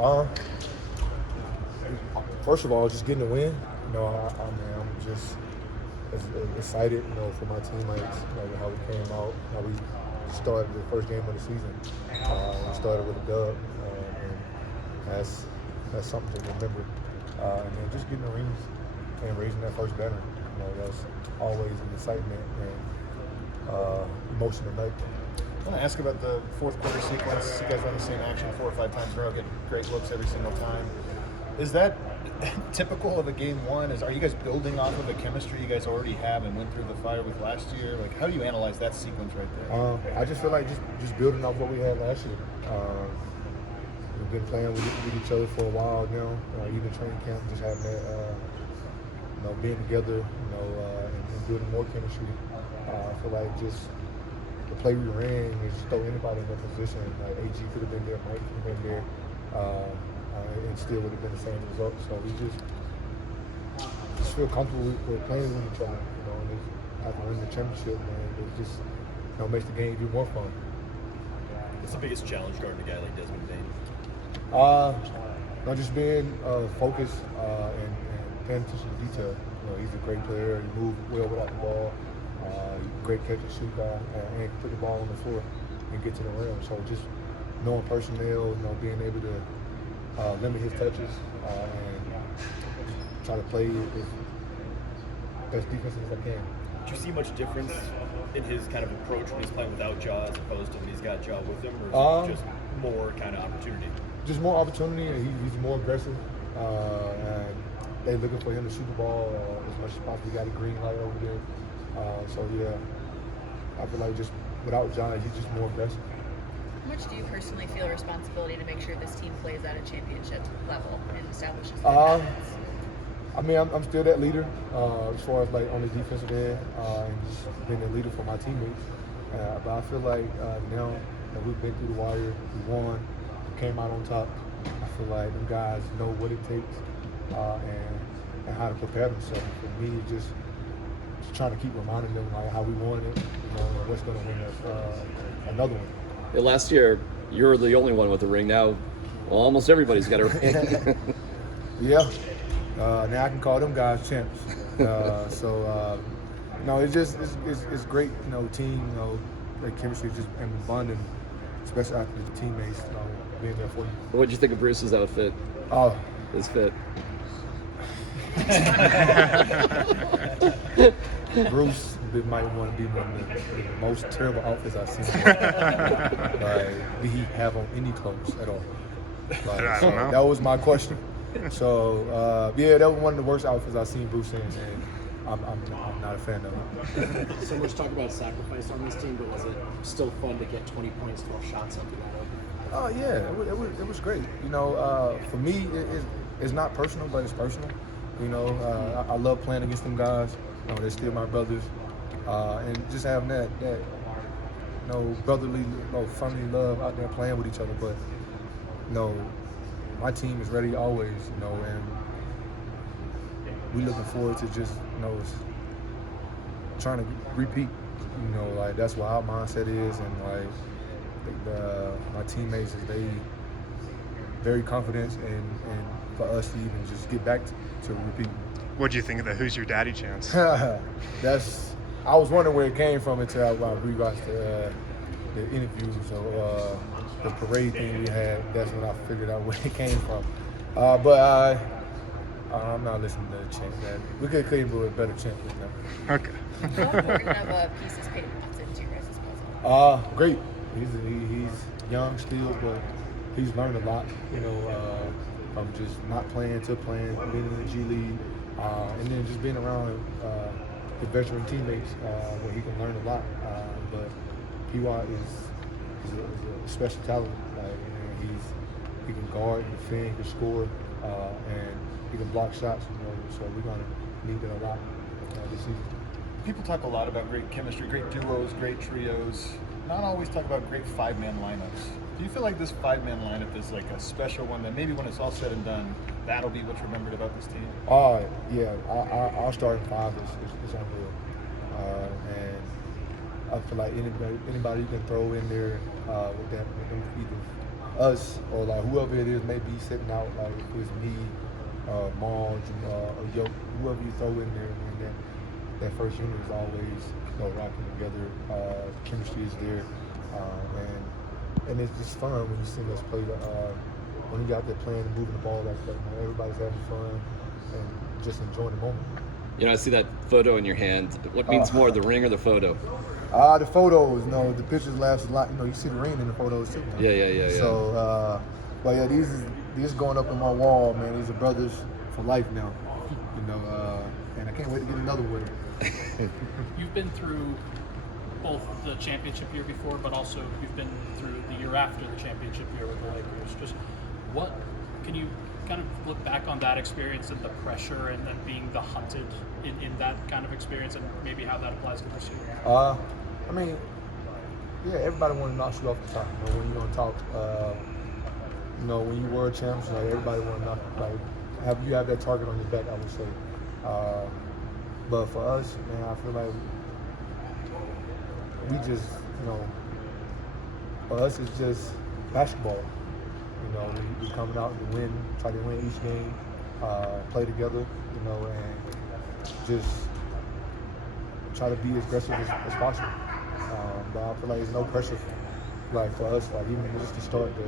Um, First of all, just getting the win. I'm just as excited, for my teammates, how we came out, how we started the first game of the season. We started with a dub, and that's something to remember. And then just getting the rings and raising that first banner, that's always an excitement and emotional night. I want to ask about the fourth quarter sequence. You guys run the same action 4 or 5 times in a row, get great looks every single time. Is that typical of a game one? Are you guys building off of the chemistry you guys already have and went through the fire with last year? Like, how do you analyze that sequence right there? I just feel like just building off what we had last year. We've been playing with each other for a while now. Even training camp, just having that, being together, and building more chemistry. I feel like just the play we ran, just throw anybody in that position. Like AG could have been there, Mike could have been there. And still would have been the same result. So we just feel comfortable with playing with each other, and after winning the championship, man, it just makes the game even more fun. What's the biggest challenge guarding a guy like Desmond Bain? Just being focused and paying attention to detail. He's a great player. He moves well without the ball. Great catch and shoot guy, and can put the ball on the floor and get to the rim. So just knowing personnel, being able to limit his touches and try to play as best defense as I can. Do you see much difference in his kind of approach when he's playing without Ja as opposed to when he's got Ja with him, or is it just more kind of opportunity? Just more opportunity, and he's more aggressive. And they're looking for him to shoot the ball as much as possible. He got a green light over there. So yeah, I feel like just without Ja, he's just more aggressive. How much do you personally feel a responsibility to make sure this team plays at a championship level and establishes I'm still that leader as far as like on the defensive end and just being a leader for my teammates. But I feel like now that we've been through the wire, we won, we came out on top. I feel like them guys know what it takes and how to prepare themselves. For me, just trying to keep reminding them like how we won it, and what's going to win us another one. Yeah, last year, you were the only one with a ring. Now, almost everybody's got a ring. Yeah. Now I can call them guys champs. It's great, team, great chemistry, just and bonding, especially after the teammates, being there for you. What did you think of Bruce's outfit? Oh, his fit. Bruce might want to be one of the most terrible outfits I've seen. Did he have on any clothes at all? I don't know. That was my question. So that was one of the worst outfits I've seen Bruce in, and I'm not a fan of it. So much talk about sacrifice on this team, but was it still fun to get 20 points, 12 shots after that? Oh yeah, it was great. For me, it's not personal, but it's personal. I love playing against them guys. They're still my brothers, and just having that brotherly, family love out there playing with each other. But my team is ready always, and we looking forward to just trying to repeat. That's what our mindset is, and my teammates they very confident, and for us to even just get back to repeat. What do you think of the "Who's Your Daddy" chants? I was wondering where it came from until I rewatched the interviews or the parade thing we had. That's when I figured out where it came from. But I'm not listening to the chant. We could come up with a better chant than that. Okay. How important of pieces Peyton wants into your guys' puzzle? Great. He's young still, but he's learned a lot. From just not playing to playing, being in the G League, and then just being around the veteran teammates where he can learn a lot. But PY is a special talent. And he can guard, and defend, can score, and he can block shots. So we're gonna need it a lot this season. People talk a lot about great chemistry, great duos, great trios. Not always talk about great 5-man lineups. Do you feel like this 5-man lineup is like a special one that maybe when it's all said and done, that'll be what's remembered about this team? Yeah. Our starting five is unreal. And I feel like anybody you can throw in there with them either us or like whoever it is may be sitting out, like if it's me, Marge, or Yoke, whoever you throw in there, and that first unit is always rocking together. Chemistry is there, and it's just fun when you see us play. When you out there playing and moving the ball like that, everybody's having fun and just enjoying the moment. I see that photo in your hand. What means more, the ring or the photo? The photos, the pictures last a lot. You see the ring in the photos too. Man. Yeah. So, but yeah, these going up on my wall, man. These are brothers for life now. And I can't wait to get another one. You've been through both the championship year before, but also you've been through the year after the championship year with the Lakers. Just what can you kind of look back on that experience and the pressure and then being the hunted in that kind of experience and maybe how that applies to this year? I mean, yeah, everybody want to knock you off the top. When you're gonna talk, when you world champs, everybody want to knock, you have that target on your back, I would say. But for us, man, I feel like we just, for us it's just basketball. We coming out to win, try to win each game, play together, and just try to be as aggressive as possible. But I feel like there's no pressure, like for us, like even just to start the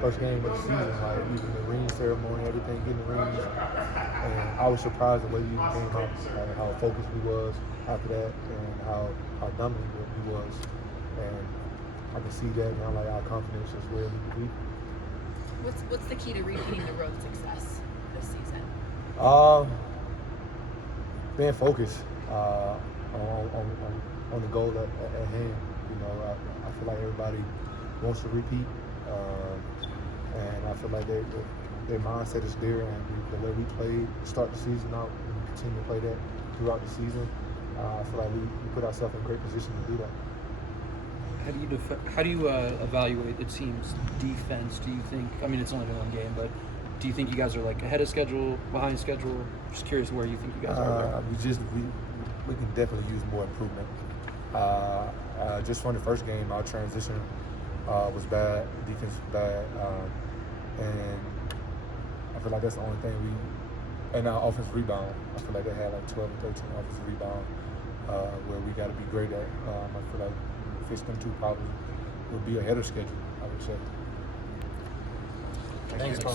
first game of the season, like even the ring ceremony, everything, getting the rings. And I was surprised the way we came out, like how focused we was after that, and how dominant we was. And I can see that now, like our confidence is where we can be. What's the key to repeating the road success this season? Being focused on the goal at hand. I feel like everybody wants to repeat, and I feel like their mindset is there, and the way we played to start the season out, and we continue to play that throughout the season. I feel like we put ourselves in a great position to do that. How do you evaluate the team's defense? Do you think? I mean, it's only been one game, but do you think you guys are like ahead of schedule, behind schedule? Just curious where you think you guys are. We can definitely use more improvement. Just from the first game, our transition was bad, defense was bad, and I feel like that's the only thing and our offensive rebound. I feel like they had like 12 or 13 offensive rebound, where we got to be great at. I feel like fix them two problems would be ahead of schedule, I would say. Thanks, Paul.